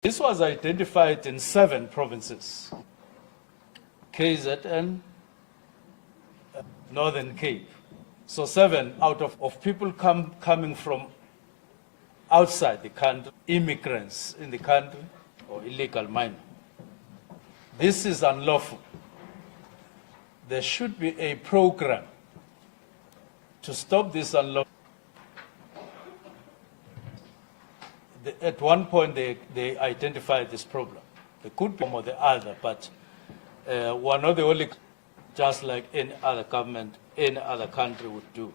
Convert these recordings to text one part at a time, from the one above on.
This was identified in 7 provinces: KZN, Northern Cape. So 7 out of people coming from outside the country, immigrants in the country, or illegal minor. This is unlawful. There should be a program to stop this unlawful. At one point, they identified this problem. There could be one or the other, but we're not the only, just like any other government, any other country would do.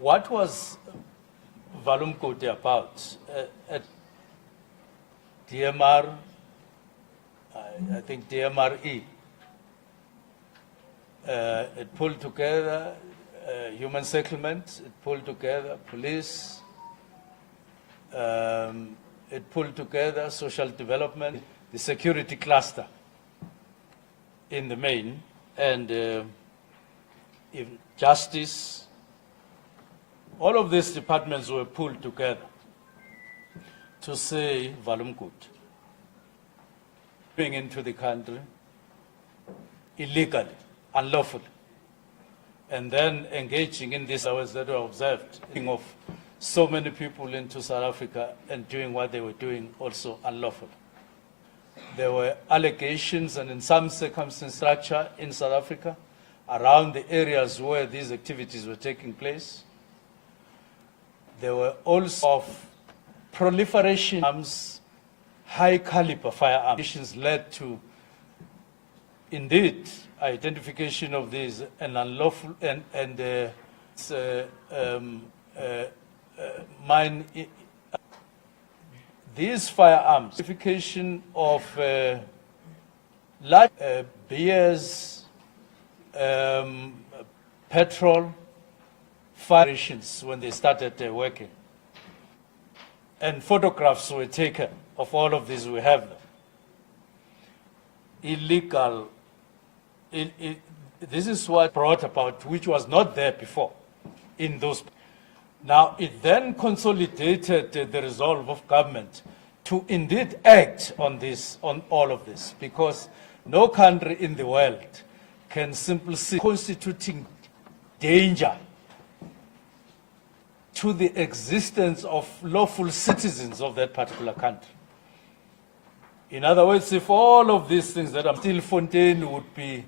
What was Valumkoti about? At DMR, I think DMRE, it pulled together human settlement, it pulled together police, it pulled together social development, the security cluster in the main, and even justice. All of these departments were pulled together to say Valumkut being into the country illegally, unlawfully, and then engaging in these hours that were observed of so many people into South Africa and doing what they were doing also unlawfully. There were allegations, and in some circumstances structure in South Africa around the areas where these activities were taking place. There were also of proliferation of arms, high caliber firearms, led to indeed identification of these and unlawful these firearms, identification of large beers, petrol, firearms when they started working. And photographs were taken of all of these, we have them. Illegal, this is what brought about, which was not there before in those. Now, it then consolidated the resolve of government to indeed act on this, on all of this, because no country in the world can simply see constituting danger to the existence of lawful citizens of that particular country. In other words, if all of these things that are Stilfontein would be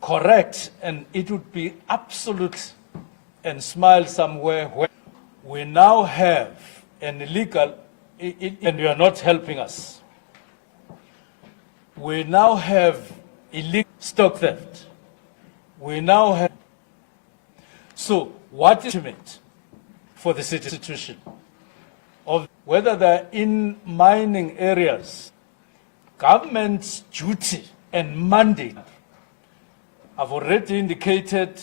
correct, and it would be absolute and smile somewhere where we now have an illegal, and you are not helping us. We now have illegal stock theft. We now have, so what is it for the institution of whether they're in mining areas? Government's duty and mandate, I've already indicated,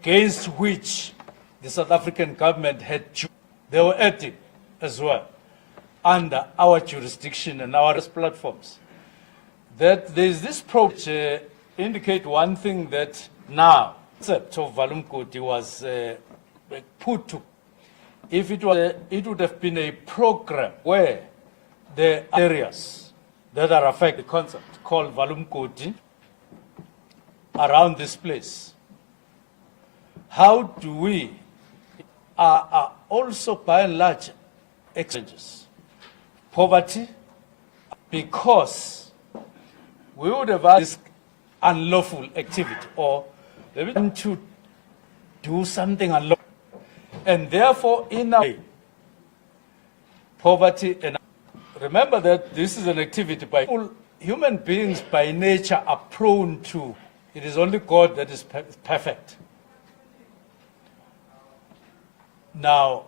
against which the South African government had, they were acting as well under our jurisdiction and our platforms. That there's this program indicate one thing, that now the concept of Valumkoti was put to, if it was, it would have been a program where the areas that are affected, the concept called Valumkoti around this place. How do we are also by and large exchanges, poverty, because we would have had this unlawful activity, or maybe to do something unlawful, and therefore in a way, poverty. And remember that this is an activity by people. Human beings by nature are prone to, it is only God that is perfect. Now,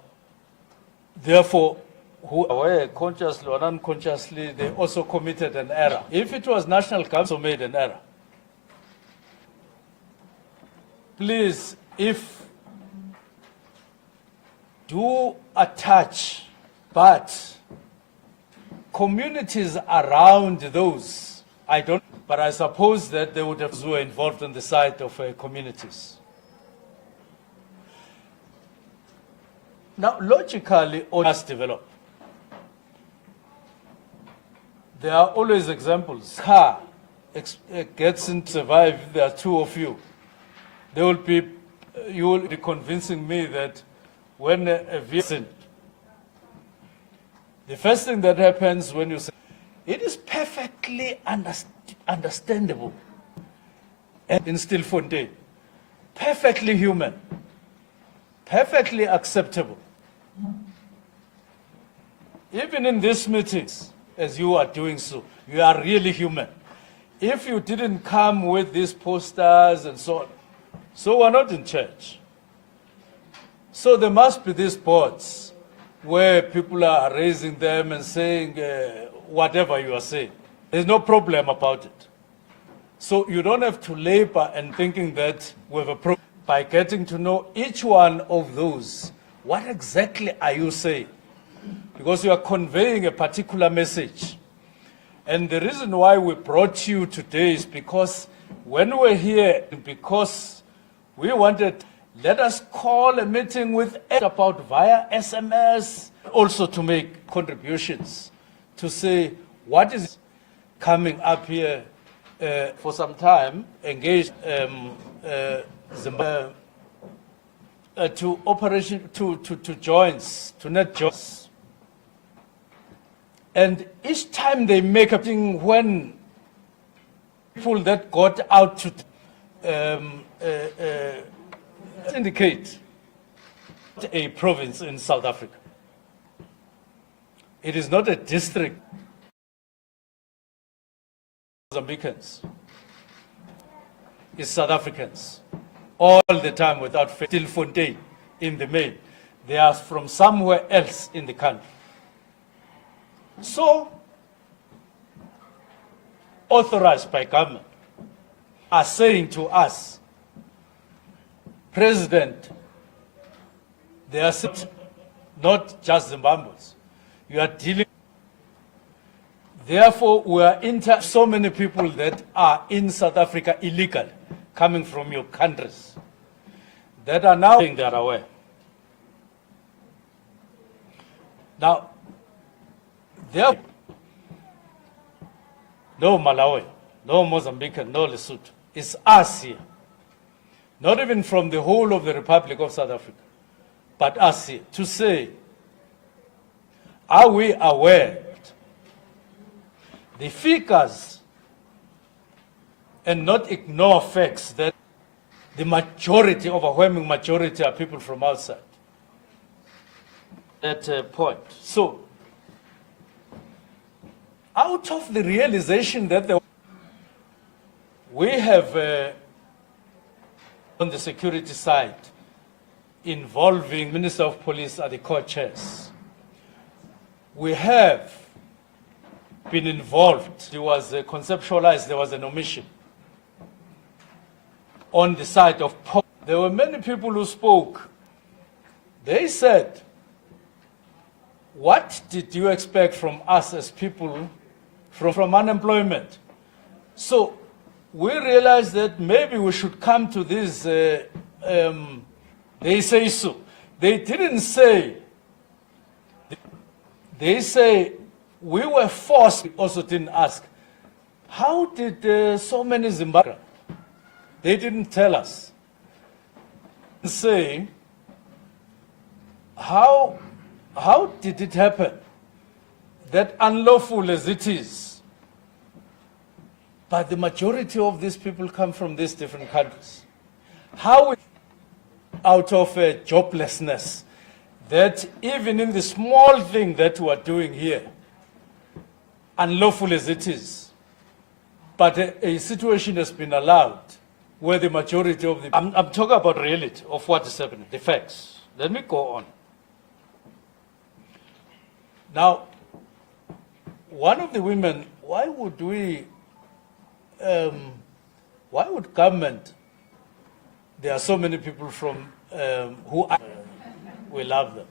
therefore, who aware, consciously or unconsciously, they also committed an error. If it was national council made an error, please, if do attach, but communities around those, I don't, but I suppose that they would have who were involved on the side of communities. Now, logically, all must develop. There are always examples. Car gets in to survive, there are two of you. There will be, you will be convincing me that when a vehicle, the first thing that happens when you say, it is perfectly understandable. And in Stilfontein, perfectly human, perfectly acceptable. Even in these meetings, as you are doing so, you are really human. If you didn't come with these posters and so on, so we're not in church. So there must be these boards where people are raising them and saying whatever you are saying. There's no problem about it. So you don't have to labor and thinking that we have a problem. By getting to know each one of those, what exactly are you saying? Because you are conveying a particular message. And the reason why we brought you today is because when we're here, because we wanted, let us call a meeting with about via SMS, also to make contributions, to say what is coming up here for some time, engage Zimbabwe to operation, to joints, to net joints. And each time they make a thing when people that got out to indicate a province in South Africa. It is not a district. Mozambicans. It's South Africans. All the time without fail. Stilfontein in the main. They are from somewhere else in the country. So, authorized by government, are saying to us, President, they are not just Zimbabweans. You are dealing. Therefore, we are into so many people that are in South Africa illegally, coming from your countries, that are now saying they are aware. Now, there, no Malawi, no Mozambique, no Lesotho. It's us here. Not even from the whole of the Republic of South Africa, but us here, to say, are we aware the figures and not ignore facts that the majority, overwhelming majority, are people from outside? That point. So, out of the realization that we have on the security side involving Minister of Police are the co-chairs. We have been involved. It was conceptualized, there was an omission on the side of police. There were many people who spoke. They said, what did you expect from us as people from unemployment? So we realized that maybe we should come to this, they say so. They didn't say, they say, we were forced, we also didn't ask, how did so many Zimbabweans, they didn't tell us, say, how did it happen that unlawful as it is, but the majority of these people come from these different countries? How out of joblessness, that even in the small thing that we are doing here, unlawful as it is, but a situation has been allowed where the majority of the... I'm talking about reality of what is happening, the facts. Let me go on. Now, one of the women, why would government, there are so many people from who we love them.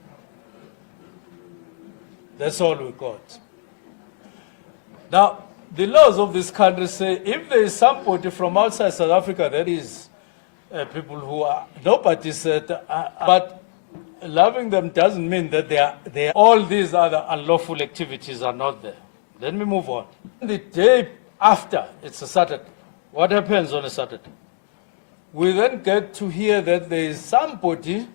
That's all we got. Now, the laws of this country say if there is somebody from outside South Africa, that is people who are, nobody said, but loving them doesn't mean that all these other unlawful activities are not there. Let me move on. The day after, it's a Saturday. What happens on a Saturday? We then get to hear that there is somebody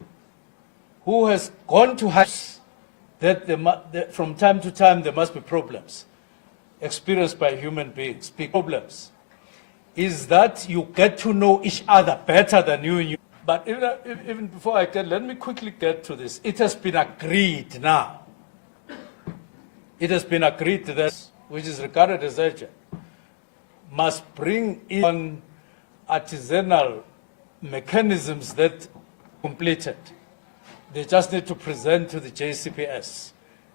who has gone to house that from time to time there must be problems experienced by human beings. Big problems is that you get to know each other better than you knew. But even before I let me quickly get to this. It has been agreed now. It has been agreed that, which is regarded as urgent, must bring in artisanal mechanisms that completed. They just need to present to the JCPS.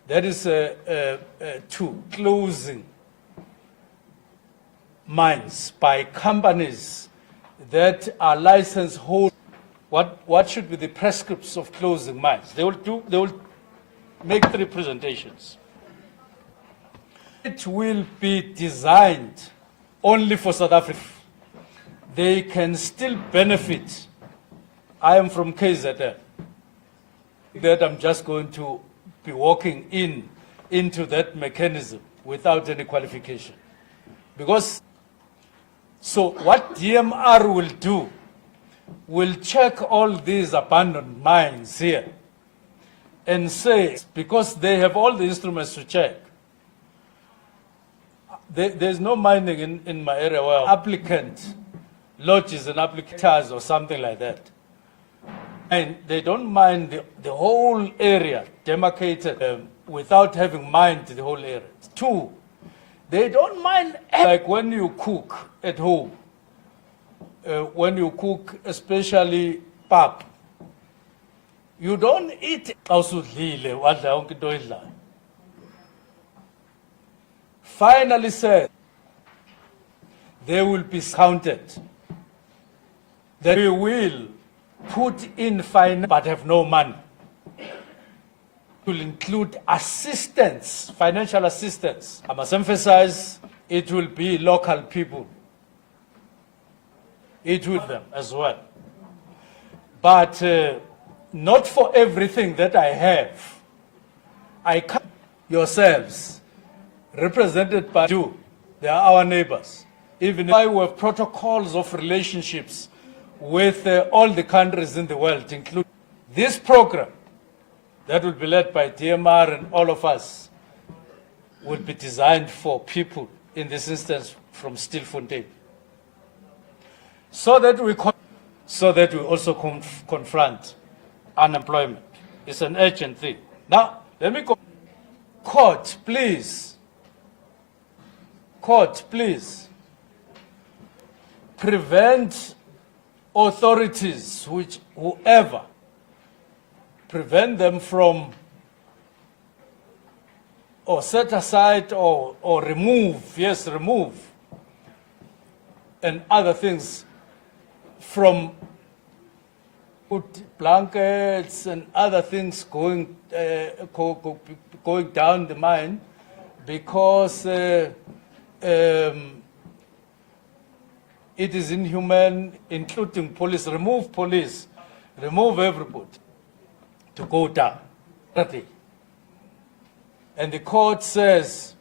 That is to closing mines by companies that are licensed hold. What should be the prescripts of closing mines? They will make 3 presentations. It will be designed only for South Africa. They can still benefit. I am from KZN. That I'm just going to be walking into that mechanism without any qualification. Because, so what DMR will do, will check all these abandoned mines here and say, because they have all the instruments to check, there's no mining in my area where applicant lodges and applicators or something like that. And they don't mine the whole area, demarcated, without having mined the whole area. 2, they don't mine like when you cook at home. When you cook, especially pap, you don't eat finally said they will be counted, that we will put in finance but have no money. It will include assistance, financial assistance. I must emphasize, it will be local people. It will them as well. But not for everything that I have. I can't yourselves, represented by you, they are our neighbors. Even if I have protocols of relationships with all the countries in the world, including this program that will be led by DMR and all of us, will be designed for people, in this instance, from Stilfontein. So that we also confront unemployment. It's an urgent thing. Now, let me go. Court, please. Court, please. Prevent authorities, whoever, prevent them from, or set aside, or remove, yes, remove, and other things from put blankets and other things going down the mine, because it is inhuman, including police. Remove everybody to go down. And the court says,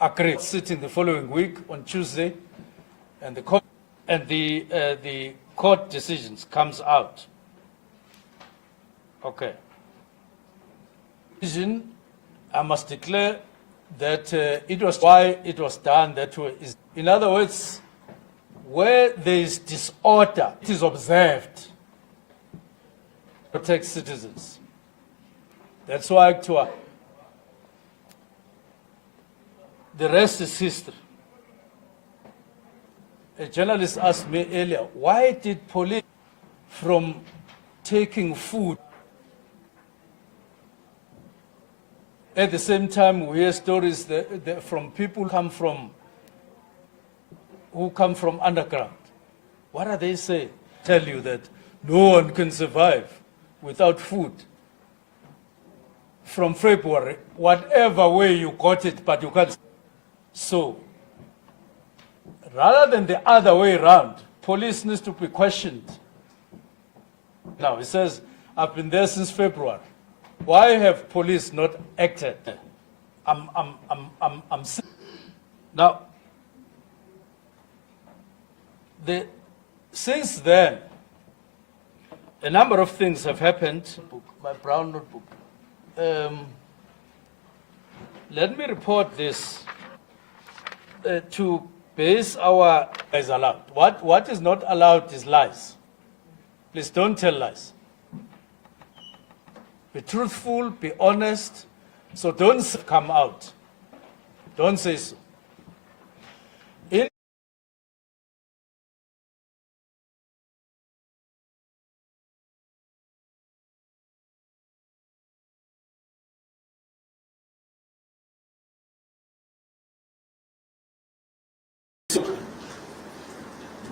agreed, sitting the following week on Tuesday, and the court decisions comes out. Okay. I must declare that it was why it was done that way. In other words, where there is disorder, it is observed to protect citizens. That's why the rest is history. A journalist asked me earlier, why did police from taking food? At the same time, we hear stories from people who come from underground. What are they saying? Tell you that no one can survive without food. From February, whatever way you got it, but you can't. So, rather than the other way around, police needs to be questioned. Now, it says, I've been there since February. Why have police not acted? Now, since then, a number of things have happened. My brown notebook. Let me report this to base our is allowed. What is not allowed is lies. Please don't tell lies. Be truthful, be honest. So don't come out. Don't say so.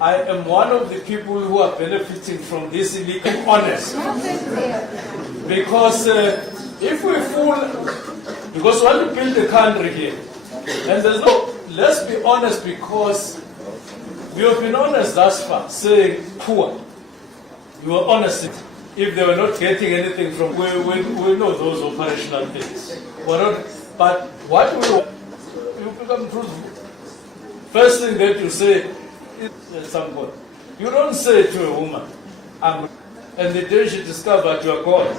I am one of the people who are benefiting from this illegal honest. Because if we fool, because we want to build the country here, and there's no, let's be honest, because we have been honest thus far, saying poor. You were honest. If they were not getting anything from, we know those operational things. But what we want, you become truthful. First thing that you say, at some point, you don't say to a woman, and the day she discovered you are God.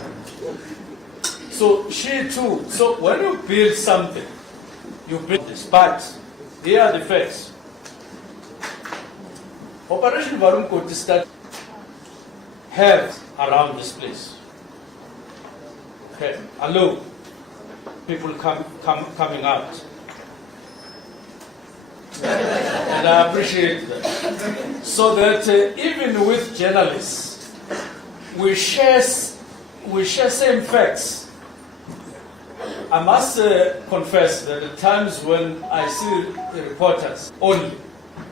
So she too. So when you build something, you build this. But here are the facts. Operation Varum Kotistat have around this place. Okay, alone, people coming out. And I appreciate that. So that even with journalists, we share same facts. I must confess that at times when I see the reporters only,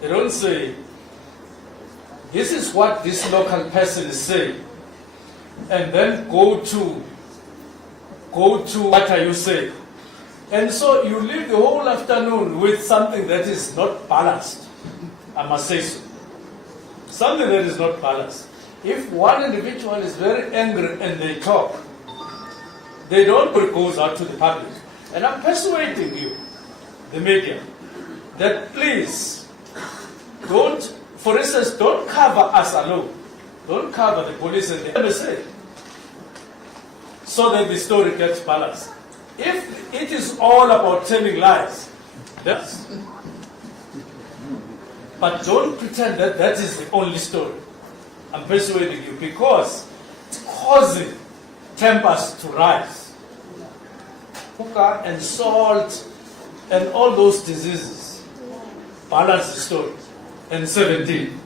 they don't say, this is what this local person is saying, and then go to what are you saying. And so you live the whole afternoon with something that is not balanced. I must say so. Something that is not balanced. If one individual is very angry and they talk, they don't put it goes out to the public. And I'm persuading you, the media, that please don't, for instance, don't cover us alone. Don't cover the police and the MSA so that the story gets balanced. If it is all about telling lies, yes. But don't pretend that that is the only story. I'm persuading you because it's causing tempers to rise. Hookah and salt and all those diseases. Balance the story. And 17.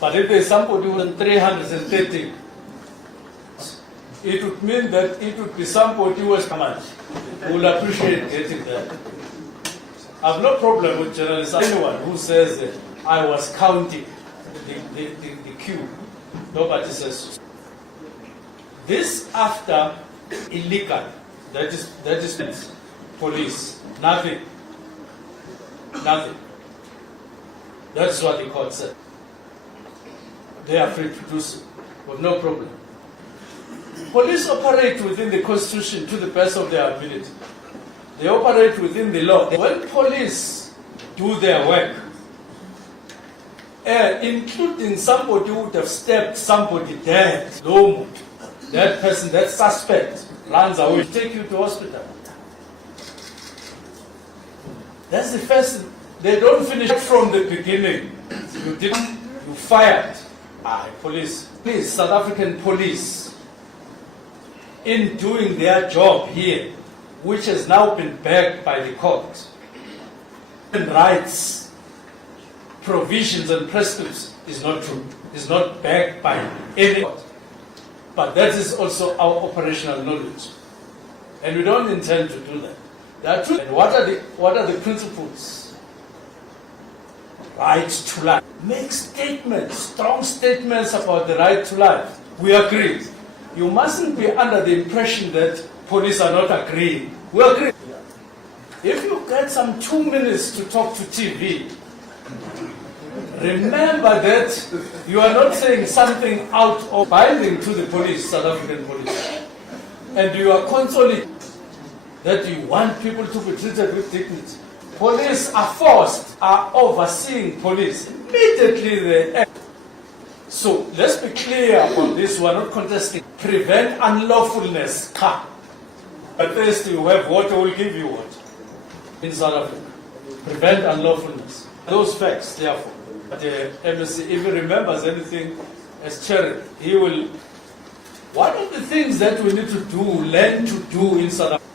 But if there's somebody with 330, it would mean that it would be somebody who was command who will appreciate getting that. I have no problem with journalists. Anyone who says that I was counting the queue, nobody says. This after illegal, that is police, nothing. That's what the court said. They are free to do so, with no problem. Police operate within the Constitution to the best of their ability. They operate within the law. When police do their work, including somebody who would have stabbed somebody dead, that person, that suspect, runs away, take you to hospital. That's the first. They don't finish from the beginning. You fired. Police, South African police, in doing their job here, which has now been backed by the court, and rights, provisions and prescriptions is not true. Is not backed by any court. But that is also our operational knowledge, and we don't intend to do that. There are two. And what are the principles? Right to life. Make statements, strong statements about the right to life. We agree. You mustn't be under the impression that police are not agreeing. We agree. If you get some 2 minutes to talk to TV, Remember that you are not saying something out of binding to the police, South African police. And you are consoling that you want people to be treated with dignity. Police are forced, are overseeing police. Immediately they act. So let's be clear about this. We are not contesting. Prevent unlawfulness. At least you have water, will give you water in South Africa. Prevent unlawfulness. Those facts, therefore. But MSC, if he remembers anything as Cherry, he will. One of the things that we need to do, learn to do in South Africa,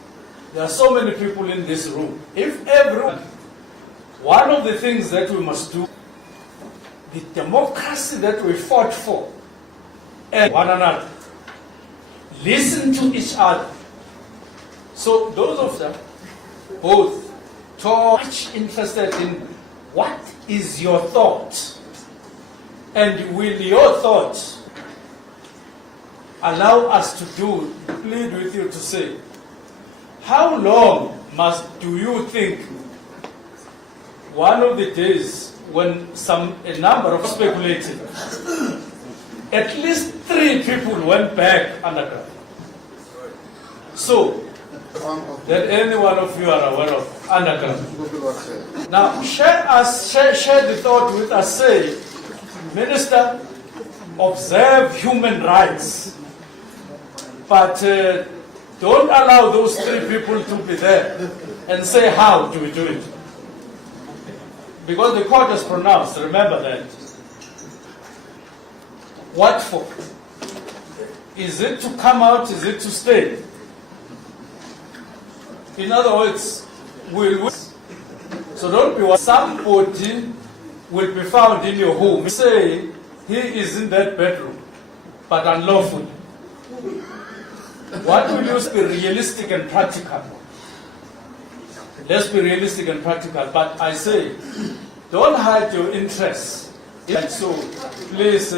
there are so many people in this room. If everyone, one of the things that we must do, the democracy that we fought for, and one another, listen to each other. So those of them, both, much interested in what is your thought, and will your thought allow us to plead with you to say, how long do you think one of the days when a number of speculated, at least 3 people went back underground. So that any one of you are aware of underground. Now share the thought with us. Say, Minister, observe human rights, but don't allow those 3 people to be there, and say, how do we do it? Because the court has pronounced, remember that. What for? Is it to come out? Is it to stay? In other words, so don't be worried. Somebody will be found in your home. Say he is in that bedroom, but unlawful. What will you be realistic and practical? Let's be realistic and practical. But I say, don't hide your interests. And so please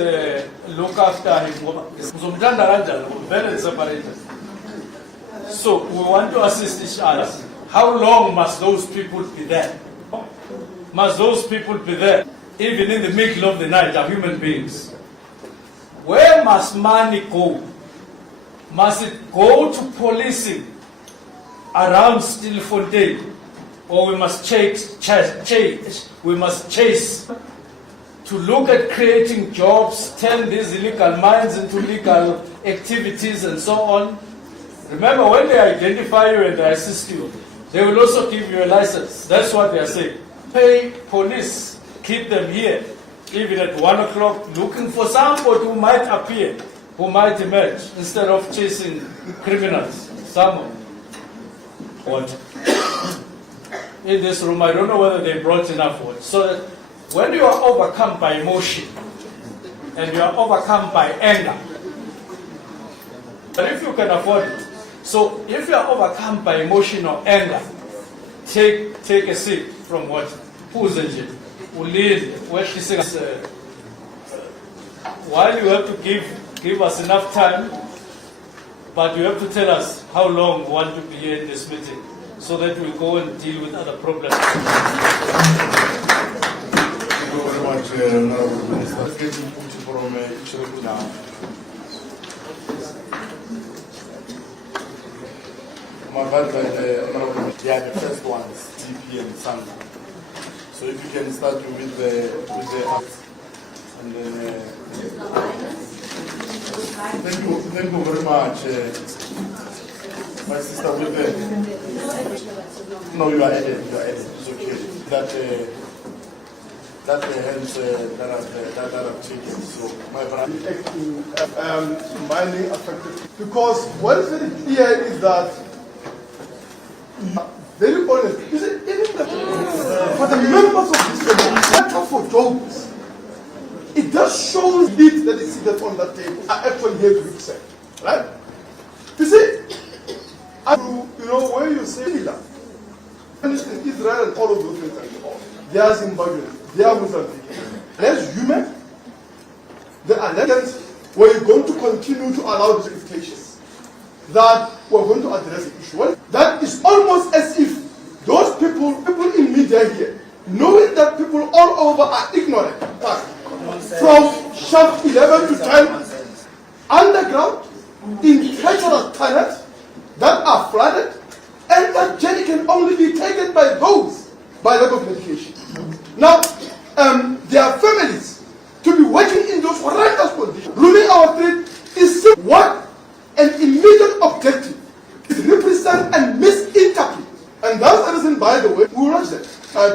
look after him. Very separated. So we want to assist each other. How long must those people be there? Must those people be there? Even in the middle of the night, are human beings. Where must money go? Must it go to policing around Stilfontein? Or we must chase to look at creating jobs, turn these illegal mines into legal activities and so on. Remember, when they identify you and they assist you, they will also give you a license. That's what they are saying. Pay police, keep them here, even at 1 o'clock, looking for somebody who might appear, who might emerge, instead of chasing criminals. Someone. What? In this room, I don't know whether they brought enough water. So that when you are overcome by emotion, and you are overcome by anger, but if you can afford it, so if you are overcome by emotion or anger, take a sip from water. While you have to give us enough time, but you have to tell us how long we want to be here in this meeting, so that we'll go and deal with other problems. Thank you very much, Honorable Minister. Let's get input from Chirku now. They are the first ones, TP and Sanga. So if you can start with the act, and then thank you very much, my sister. With the no, you are added. It's okay. That the hands that are taken. So my brother, mining affected, because what is very clear is that. Very honest. You see, even for the members of this committee, matter for jobs, it just shows it that is seated on that table are actually here to accept, right? You see, where you say that, in Israel and all of those things, they are Zimbabwean, they are Mozambican. Less human, they are less. We're going to continue to allow these expectations that we're going to address the issue. Well, that is almost as if those people in media here, knowing that people all over are ignorant. From shaft 11 to 10, underground, in treacherous tunnels that are flooded, and that journey can only be taken by those by lack of medication. Now, their families to be working in those horrendous conditions, ruling our street is what an immediate objective is represent and misinterpret. And that's the reason, by the way, we will watch that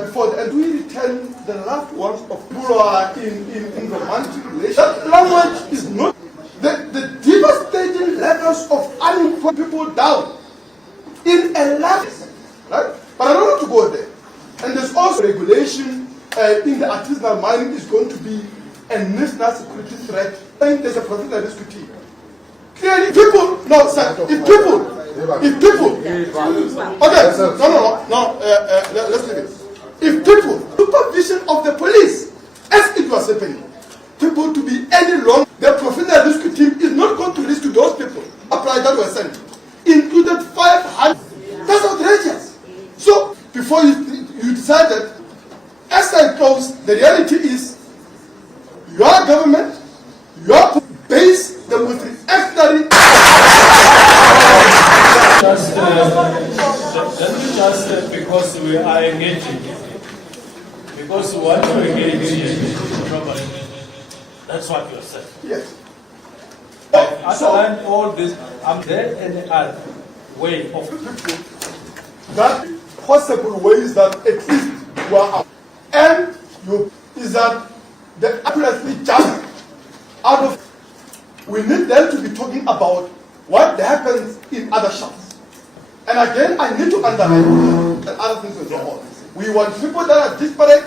before the end. We return the loved ones of people who are in romantic relations. That language is not the devastating levels of unemployed people down in a life, right? But I don't want to go there. And there's also regulation in the artisanal mining is going to be a national security threat. And there's a professional rescue team. Clearly, people, no, sir, if people, okay, no, let's leave it. If people, supervision of the police, as it was happening, people to be any long, the professional rescue team is not going to rescue those people. Apply that were sent, included 500. That's outrageous. So before you decided, as I close, the reality is your government, your base, the most reactionary. Because we are engaging, because we want to engage, that's what you said. Yes. Underline all this. Am there any other way of that possible ways that at least you are out? And you is that the accuracy jump out of. We need them to be talking about what happens in other shops. And again, I need to underline that other things will go on. We want people that are disparate,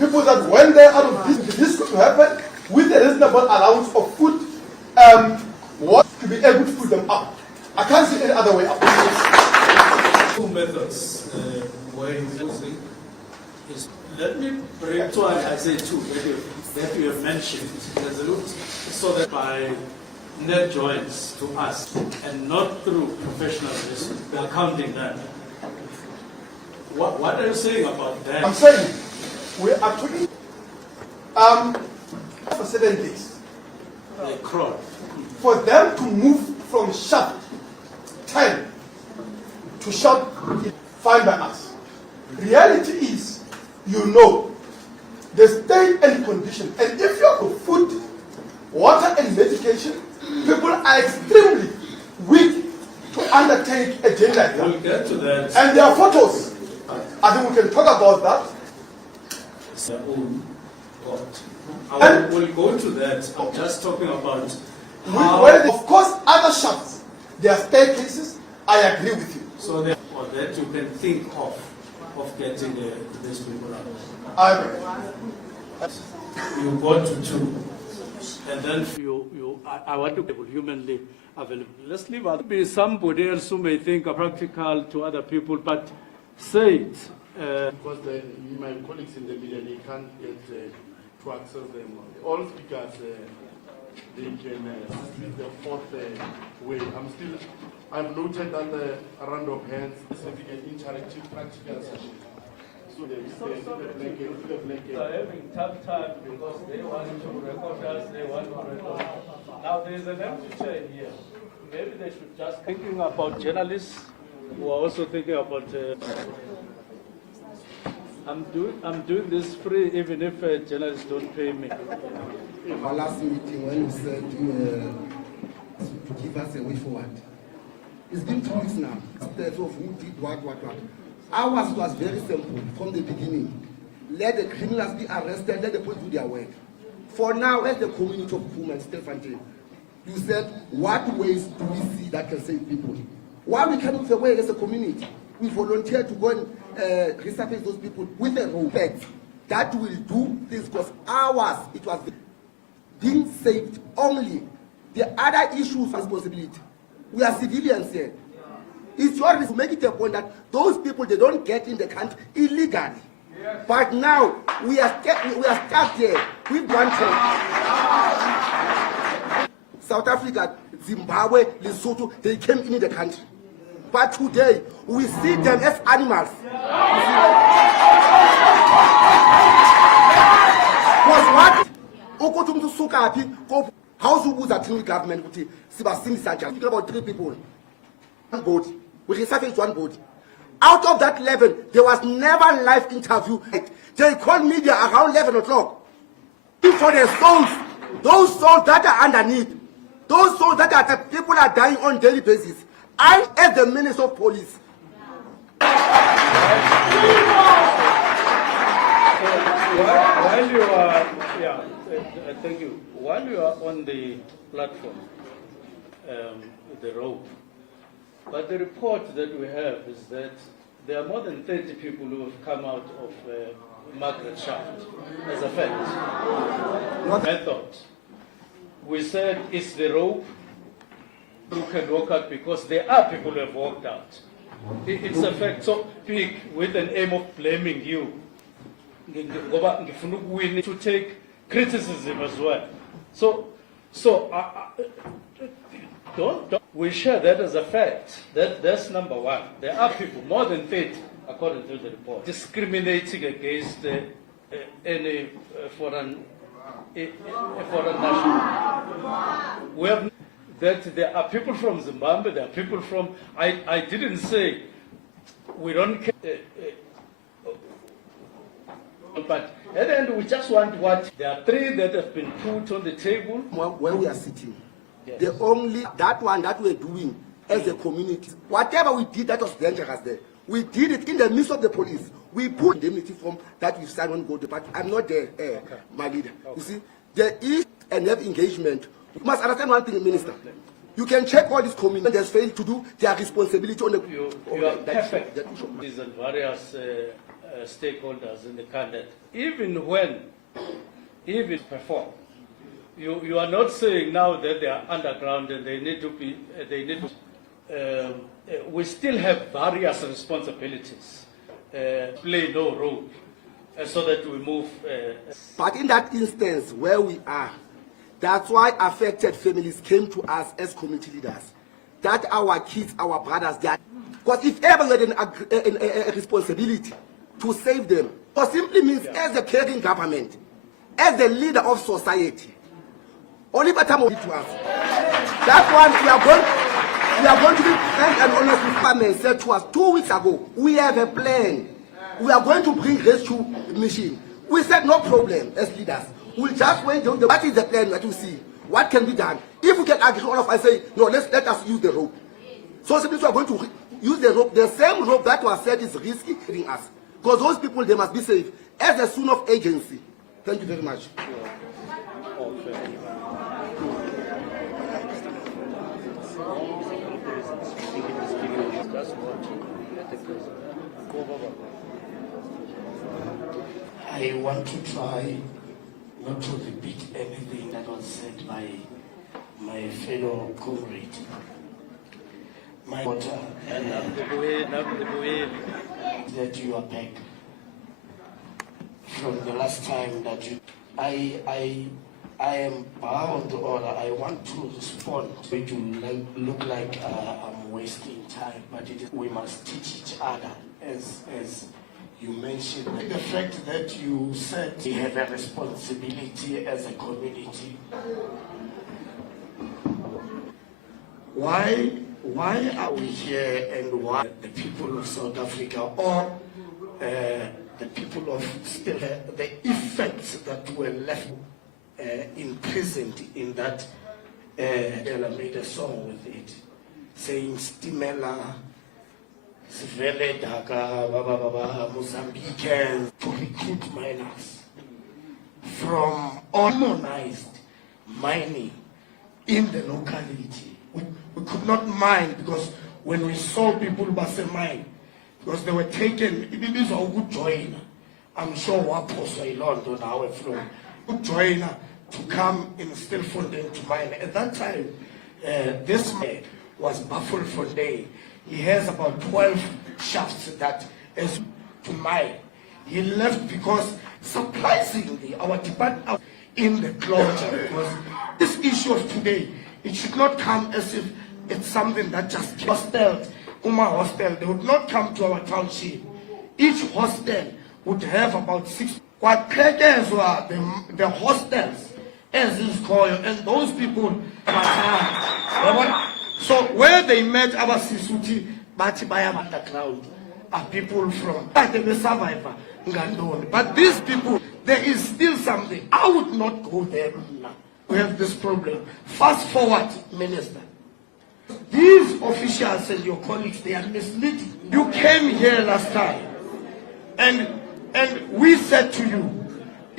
people that when they're out of business, this could happen with a reasonable allowance of food, what to be able to put them up. I can't see any other way up. two methods where using is. Let me bring to I say two that you have mentioned so that by net joins to us and not through professional risk, we are counting that. What are you saying about that? I'm saying we are talking for 7 days. They crawl. For them to move from shaft 10 to shaft fine by us. Reality is, you know, the state and condition, and if you have food, water and medication, people are extremely weak to undertake a journey like that. We'll get to that. And there are photos. I think we can talk about that. It's their own God. We'll go to that. I'm just talking about how. Of course, other shafts, there are staircases. I agree with you. So that you can think of getting these people out. You go to two, and then I want to be humanly available. Let's leave out. Be somebody else who may think are practical to other people, but say it. Because my colleagues in the media, they can't get to access them. All speakers, they can speak the fourth way. I've noted that the round of hands is an interactive practical session. So they are having tough time because they want to record us, they want to record. Now there's an empty chair here. Maybe they should just thinking about journalists who are also thinking about. I'm doing this free even if journalists don't pay me. Our last meeting when you said to give us a way forward. It's been 2 weeks now. Instead of who did what. Ours was very simple from the beginning. Let the criminals be arrested, let the police do their work. For now, as the community of Puma and Stilfontein, you said, what ways do we see that can save people? Why we can't the way as a community? We volunteer to go and resurface those people with a rope. That will do this because ours, it was being saved only. The other issues responsibility. We are civilians here. It's your risk to make it a point that those people, they don't get in the country illegally. Yes. But now, we are stuck here with one thing. South Africa, Zimbabwe, Lesotho, they came in the country. But today, we see them as animals. what? Ukuthi umuntu usuka phi hawuzubuza thina government ukuthi sibasindisa njani. Speaking about 3 people. One body. We resurfaced one body. Out of that 11, there was never live interview. They called media around 11 o'clock. For the souls, those souls that are underneath, those souls that are people are dying on daily basis. I, as the Minister of Police, While you are, thank you. While you are on the platform, the rope, but the report that we have is that there are more than 30 people who have come out of Margaret Shaft as a fact. Method. We said it's the rope who can walk out because there are people who have walked out. It's a fact. So speak with an aim of blaming you. To take criticism as well. So don't we share that as a fact. That's number one. There are people, more than 30, according to the report, discriminating against any foreign national. We have that there are people from Zimbabwe, there are people from. I didn't say we don't care. But at the end, we just want what there are 3 that have been put on the table. Where we are sitting, yes. The only that one that we're doing as a community, whatever we did that was dangerous there, we did it in the midst of the police. We put indemnity form that we signed on go to, but I'm not there, my leader. Okay. You see, there is enough engagement. You must understand one thing, Minister. You can check all these communities that failed to do their responsibility on the. You are perfect. These and various stakeholders in the country, even perform. You are not saying now that they are underground and they need to be. We still have various responsibilities. Play no role, so that we move. But in that instance where we are, that's why affected families came to us as community leaders. That our kids, our brothers, they are. Because if ever we had a responsibility to save them, or simply means as a caring government, as the leader of society, only by time to us. That's why we are going to be frank and honest with farmers. Said to us 2 weeks ago, we have a plan. We are going to bring rescue machine. We said no problem as leaders. We'll just wait. What is the plan that you see? What can be done? If we can agree, all of us say no. Let us use the rope. So simply we are going to use the rope. The same rope that was said is risky hitting us. Because those people, they must be safe as a soon of agency. Thank you very much. I want to try not to repeat anything that was said by my fellow comrade. My daughter, that you are back from the last time that you. I am bound, or I want to respond to look like I'm wasting time, but we must teach each other, as you mentioned. The fact that you said we have a responsibility as a community. Why are we here, and why the people of South Africa, or the people of still the effects that were left imprisoned in that? Ella made a song with it, saying Stimela, Svele Daka, Mozambicans, to recruit miners from organized mining in the locality. We could not mine because when we saw people who mine, because they were taken, these are good joiner. I'm sure Waposo Ilondo now from good joiner to come in Stilfontein to mine. At that time, this man was Mpofu-walsh. He has about 12 shafts that is to mine. He left because, surprisingly, our department in the closure, because this issue of today, it should not come as if it's something that just hostels, hostel, they would not come to our township. Each hostel would have about 6 kwaqhekezwa the hostels ezizikhoyo, and those people abathanda. So where they met abasisuthi bathi baya underground are people from the survivor ngandoni, but these people, there is still something. I would not go there now. We have this problem. Fast forward, Minister. These officials and your colleagues, they are misleading. You came here last time, and we said to you,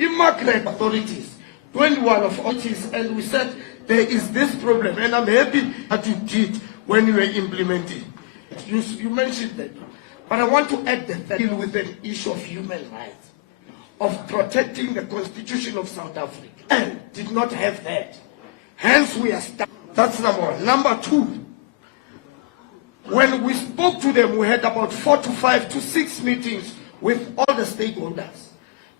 immigrant authorities, 21 of authorities, and we said there is this problem, and I'm happy that you did when you were implementing. You mentioned that, but I want to add that deal with an issue of human rights, of protecting the Constitution of South Africa, and did not have that. Hence, we are stuck. That's number one. Number two, when we spoke to them, we had about 4 to 5 to 6 meetings with all the stakeholders.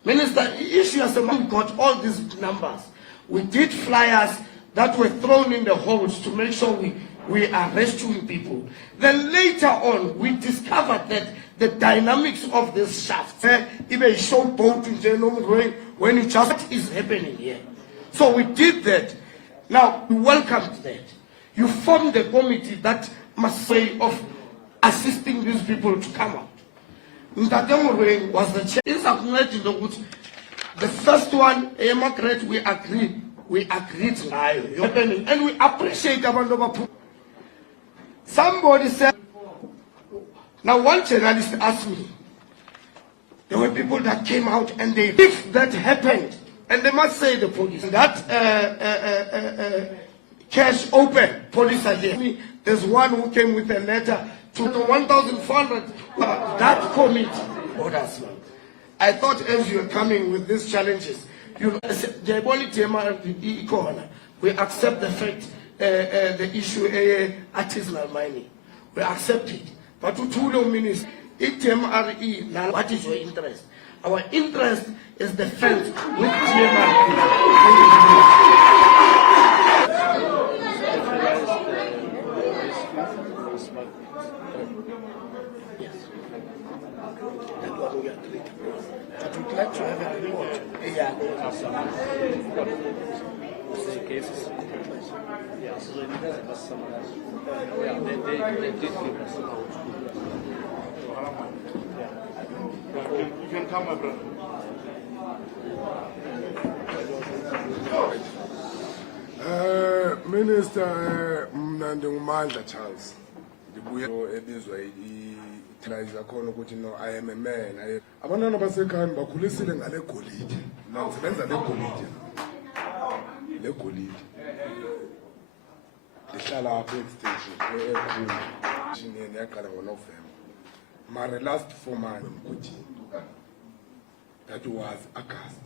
Minister, issue as we got all these numbers. We did flyers that were thrown in the holes to make sure we are rescuing people. Then later on, we discovered that the dynamics of this shaft, even a short boat in Genome when it just what is happening here. So we did that. Now, we welcomed that. You formed the committee that must say of assisting these people to come out. Mdntv was the chair. The first one, Margaret, we agreed and we appreciate Abandova. Somebody said, now one journalist asked me, there were people that came out and they, if that happened, and they must say the police, that cash open, police are here. There's one who came with a letter to 1,400, that committee orders. I thought as you were coming with these challenges, we accept the fact, the issue artisanal mining. We accept it. But to two ministers, TMRE, now what is your interest? Our interest is the fence with TMRE. But we'd like to have a report. Cases. Yeah, so they did us some of that. Yeah, they did give us some. You can come, my brother. Minister Mdntv Charles, ndibuye ebizwa i-tries khona ukuthi no I am a man. Abantwana basekhaya bakhulisile ngale golide. Nangisebenza le golide. Le golide. Ndihlala apha extension ekhulu. Shinene yaqala ngoNovember. Mara last 4 months that was August.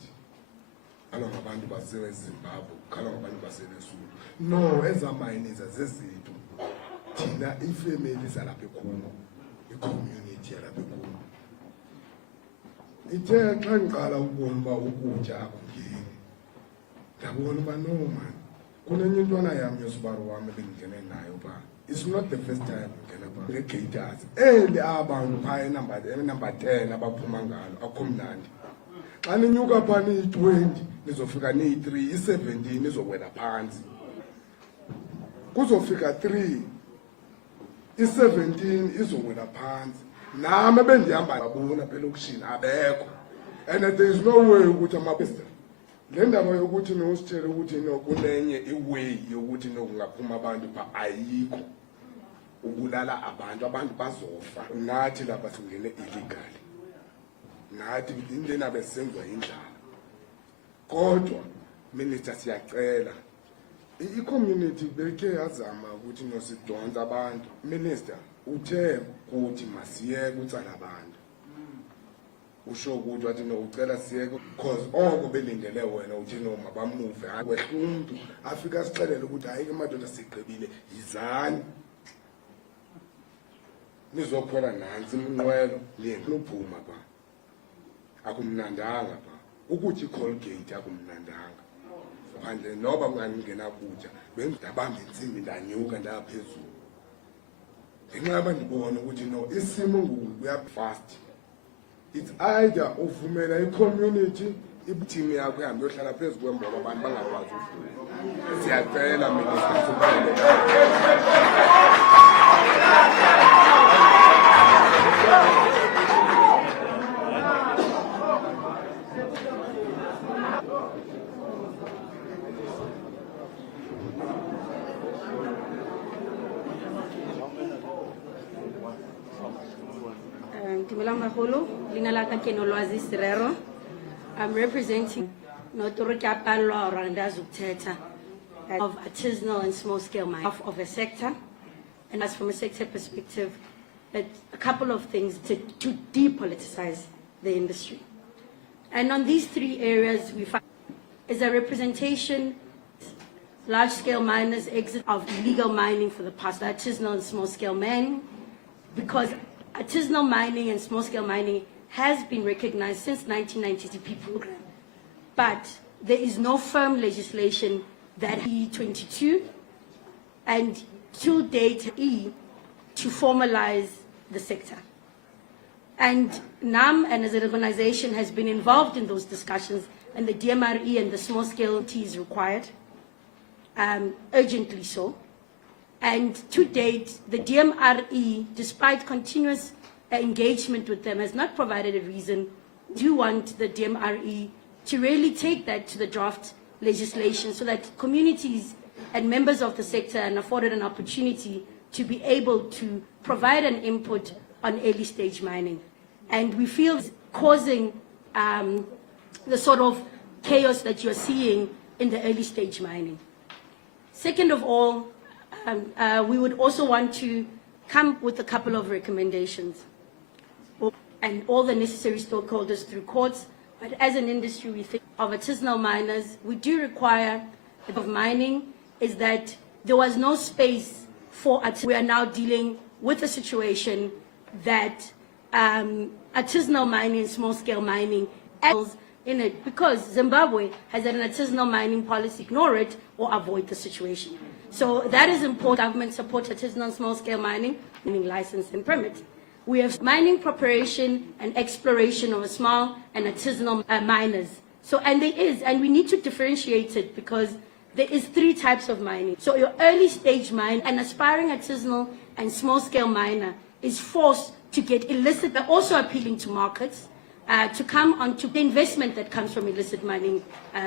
Khalwa ngabantu baseZimbabwe, khalwa ngabantu baseLesotho. No, ezamayini zezithu. Thina ifamily zalapha ekhulu, i-community yalapha ekhulu. Ithe xa ngiqala ukubona uba ukutya akungeni. Ndabona uba no man, kunenye intwana yam yosibaro wam ebendingene nayo phaa. It's not the first time ngena phaa. Nge-gators. Abantu phaa enumber 10 abaphuma ngalo, akho mnandi. Xa ninyuka phaa niyi-20, nizofika niyi-3, i-17 izowela phansi. Kuzofika 3, i-17 izowela phansi. Nami ebendihamba babona phela elokishini abekho. And there is no way ukuthi amapesta. Le ndaba yokuthi nositshele ukuthi kunenye iway yokuthi kungaphuma abantu phaa ayikho. Ubulala abantu bazofa. Nathi lapha singene illegally. Nathi indlela besenziwa indlala. Kodwa minister siyacela i-community beke yazama ukuthi nosidonsa abantu. Minister uthe ukuthi masiyeke utsala abantu. Usho ukuthi wathi ucela siyeke because oko belindele wena uthi mabamuve akwehluntu afika sixelele ukuthi hayi ke madoda sigqibile yizani. Nizokhwela nansi iminqwelo liyephuma phaa. Akumnandanga phaa. Ukuthi i-Colgate akumnandanga. Phandle noba ngangena kutya bengidabamba insimbi ndanyuka ndaphezulu. Ngenxa yaba ndibona ukuthi no isimo ngoku kuya fast. It's either uvumela i-community team yakho ihambe yohlala phezu kwembobo abantu bangakwazi ukufunda. Siyacela I'm representing of artisanal and small-scale mining of a sector, and as from a sector perspective, a couple of things to depoliticize the industry. And on these three areas, we find is a representation, large-scale miners' exit of illegal mining for the past, artisanal and small-scale mining, because artisanal mining and small-scale mining has been recognized since 1990 program, but there is no firm legislation that E22 and to date to formalize the sector. And NAM and as an organization has been involved in those discussions, and the DMRE and the small-scale T is required, urgently so. And to date, the DMRE, despite continuous engagement with them, has not provided a reason. Do you want the DMRE to really take that to the draft legislation so that communities and members of the sector are afforded an opportunity to be able to provide an input on early stage mining? And we feel it's causing the sort of chaos that you're seeing in the early stage mining. Second of all, we would also want to come with a couple of recommendations and all the necessary stakeholders through courts. But as an industry, we think of artisanal miners, we do require of mining is that there was no space for we are now dealing with a situation that artisanal mining, small-scale mining, in it because Zimbabwe has an artisanal mining policy. Ignore it or avoid the situation. So that is important. Government support artisanal small-scale mining license and permit. We have mining preparation and exploration of small and artisanal miners. So, and there is, and we need to differentiate it because there is three types of mining. So your early stage mine, an aspiring artisanal and small-scale miner is forced to get illicit, but also appealing to markets, to come onto the investment that comes from illicit mining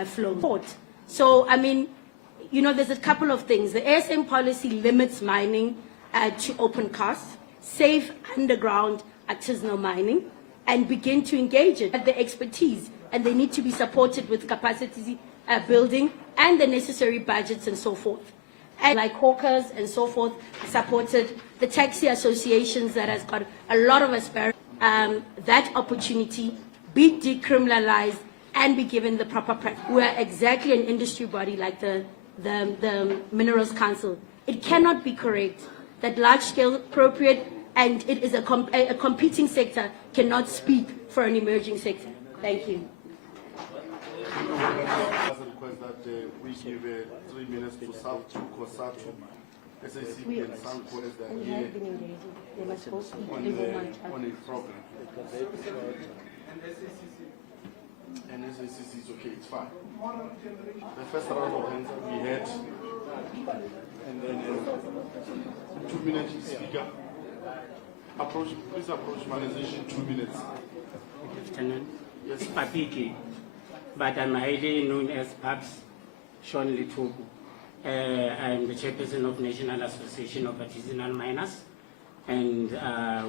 flow. So, I mean, you know, there's a couple of things. The ASM policy limits mining to open cast, safe underground artisanal mining, and begin to engage it at the expertise, and they need to be supported with capacity building and the necessary budgets and so forth. And like hawkers and so forth, supported the taxi associations that has got a lot of aspirations, that opportunity be decriminalized and be given the proper practice. We are exactly an industry body like the Minerals Council. It cannot be correct that large-scale appropriate and it is a competing sector cannot speak for an emerging sector. Thank you. I request that we give 3 minutes to South to Kosatu, SACP and Sanko as they are here on a program. And SACC is okay, it's fine. The first round of hands we had, and then 2 minutes speaker. Please approach organization 2 minutes. Good afternoon. Yes. Papiki, but I'm highly known as Paps Sean Lituku. I'm the chairperson of National Association of Artisanal Miners, and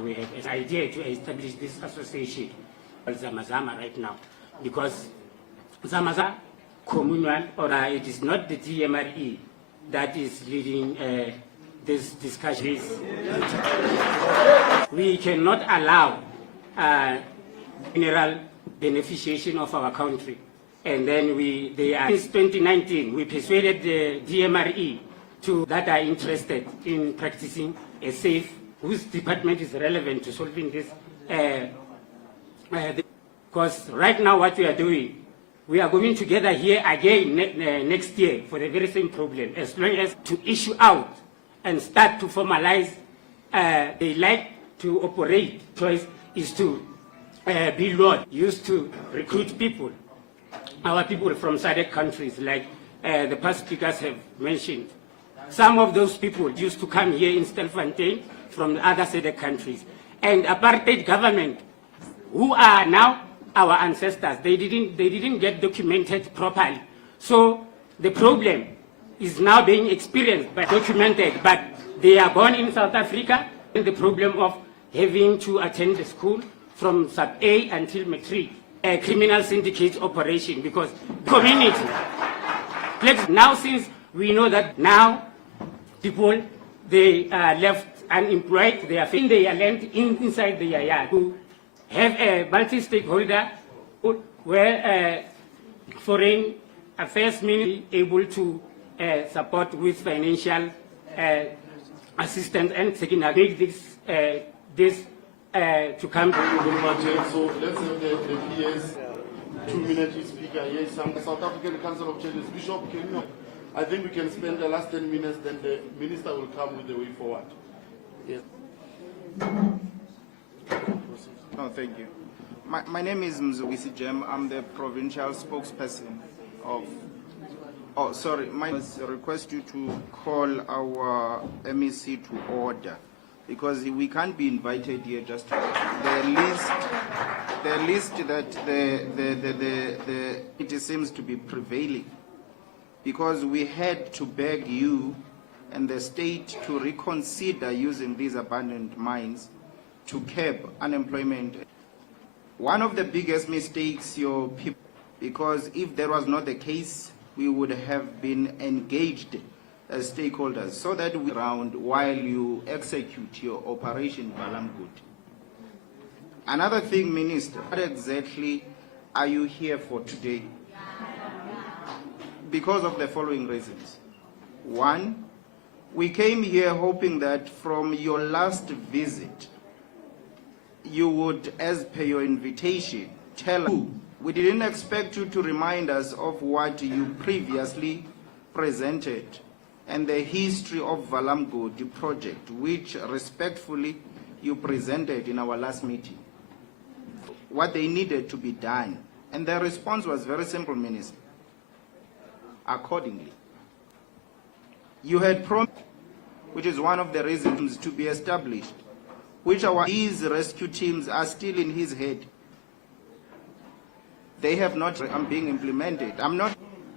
we have an idea to establish this association called Zamazama right now, because Zamazama communal, or it is not the DMRE that is leading this discussion. We cannot allow mineral beneficiation of our country. And then since 2019, we persuaded the DMRE that are interested in practicing a safe, whose department is relevant to solving this. Because right now what we are doing, we are going together here again next year for the very same problem, as long as to issue out and start to formalize, they like to operate. Choice is to Bill Lord used to recruit people, our people from SADC countries, like the past speakers have mentioned. Some of those people used to come here in Stilfontein from other SADC countries. And apartheid government, who are now our ancestors, they didn't get documented properly. So the problem is now being experienced but documented, but they are born in South Africa, and the problem of having to attend the school from sub A until matric, a criminal syndicate operation, because the community, now since we know that now people, they are left unemployed, they are in their land, inside their yard, to have a multi-stakeholder where foreign affairs ministry able to support with financial assistance and second make this to come. Thank you very much. So let's have the PS 2-minute speaker. Yes, some South African Council of Churches. Bishop, can you? I think we can spend the last 10 minutes, then the minister will come with the way forward. Yes. No, thank you. My name is Mzugisi Jem. I'm the provincial spokesperson of... Oh, sorry. I request you to call our MEC to order, because we can't be invited here just to... The list that it seems to be prevailing, because we had to beg you and the state to reconsider using these abandoned mines to curb unemployment. One of the biggest mistakes your people, because if that was not the case, we would have been engaged as stakeholders so that we around while you execute your operation Valamgut. Another thing, Minister, what exactly are you here for today? Because of the following reasons. One, we came here hoping that from your last visit, you would, as per your invitation, tell us. We didn't expect you to remind us of what you previously presented and the history of Valamgodi project, which respectfully you presented in our last meeting. What they needed to be done. And the response was very simple, Minister. Accordingly, you had promised, which is one of the reasons to be established, which these rescue teams are still in his head. They have not being implemented.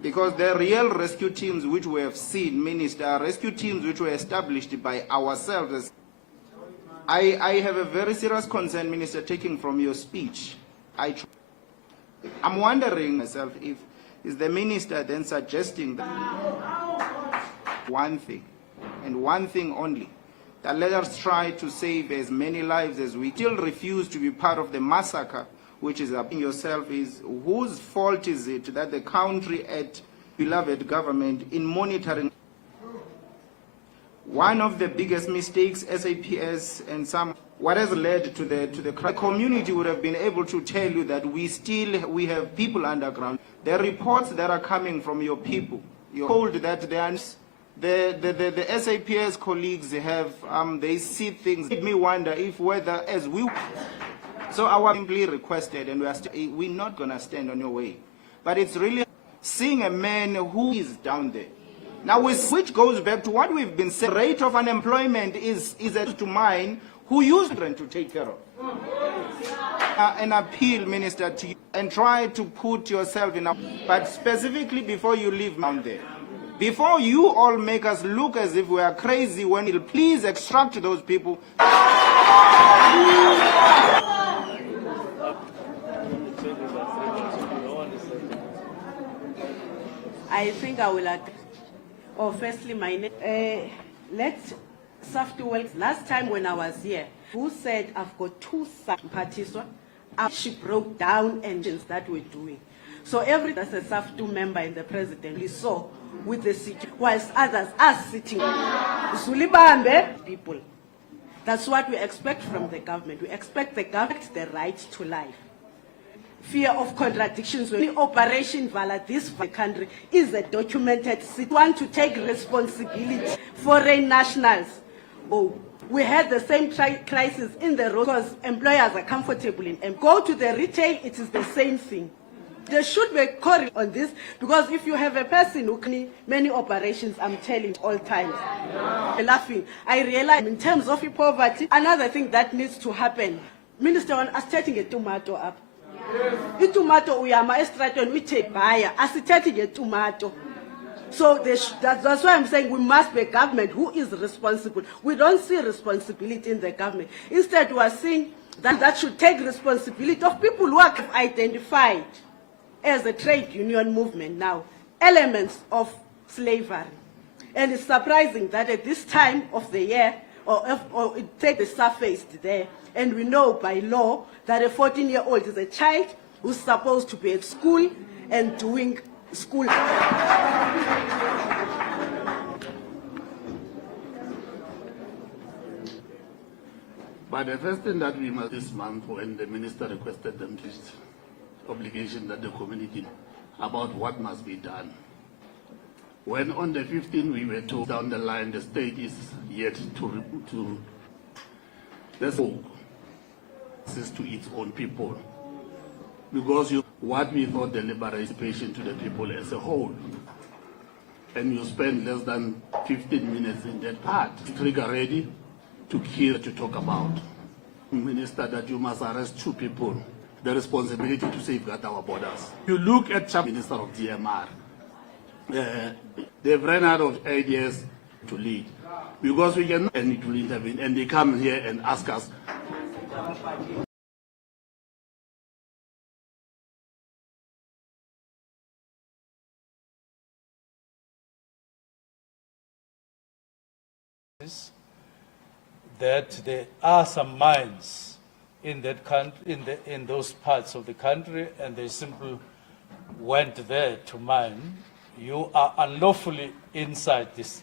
Because the real rescue teams which we have seen, Minister, are rescue teams which were established by ourselves. I have a very serious concern, Minister, taking from your speech. I'm wondering myself if is the minister then suggesting that one thing, and one thing only, that let us try to save as many lives as we still refuse to be part of the massacre, which is up in yourself, is whose fault is it that the country at beloved government in monitoring? One of the biggest mistakes, SAPS and some, what has led to the community would have been able to tell you that we have people underground. The reports that are coming from your people, you're told that the SAPS colleagues have, they see things. It made me wonder if whether as we, so our simply requested, and we're not going to stand on your way. But it's really seeing a man who is down there. Now, which goes back to what we've been saying, rate of unemployment is to mine who use children to take care of. An appeal, Minister, to you, and try to put yourself in a, but specifically before you leave down there, before you all make us look as if we are crazy, when you'll please extract those people. I think I will agree. Oh, firstly, my name. Let's Safety-Walsh. Last time when I was here, who said I've got two parties? She broke down engines that we're doing. So that's a Safety member in the president we saw with the city, whilst others are sitting. People. That's what we expect from the government. We expect the government the right to life. Fear of contradictions. The Operation Vala, this country is a documented city. We want to take responsibility. Foreign nationals. Oh, We had the same crisis in the road because employers are comfortable in and go to the retail, it is the same thing. There should be a correlation on this because if you have a person who can many operations, I'm telling all times, laughing. I realize in terms of poverty, another thing that needs to happen. Minister, when starting a tomato up, the tomato we are maestraton we take buyer, asitating a tomato. So that's why I'm saying we must be a government who is responsible. We don't see responsibility in the government. Instead, we are seeing that should take responsibility of people who are identified as a trade union movement now, elements of slavery. And it's surprising that at this time of the year, or it takes the surface there, and we know by law that a 14-year-old is a child who's supposed to be at school and doing school. But the first thing that we must this month, when the minister requested them to obligation that the community about what must be done. When on the 15th we were told down the line the state is yet to let's go to its own people, because what we thought the liberation to the people as a whole, and you spend less than 15 minutes in that part, trigger ready to kill, to talk about. Minister, that you must arrest 2 people, the responsibility to safeguard our borders. You look at the Minister of DMR, they've run out of ideas to lead, because we cannot and it will intervene, and they come here and ask us. That there are some mines in that country, in those parts of the country, and they simply went there to mine. You are unlawfully inside this